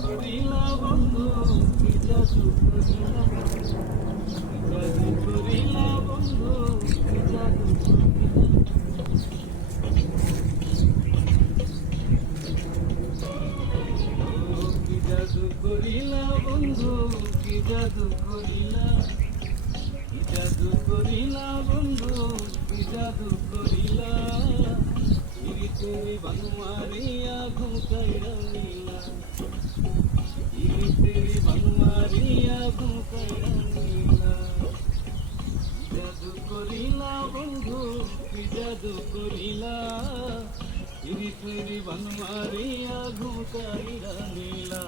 করিলা বন্ধু কি জাদু করিলা জাদু করিলা বন্ধু কি জাদু কি জাদু করিলা বন্ধু কি জাদু করিলা কি জাদু করিলা বন্ধু কি জাদু করিলা তেরি বনমারিয়া ঘুমকাইরা নীলা তেরি বনমারিয়া ঘুমকাইরা নীলা জাদু করিলা বন্ধু কি জাদু করিলা তেরি বনমারিয়া ঘুমকাইরা নীলা।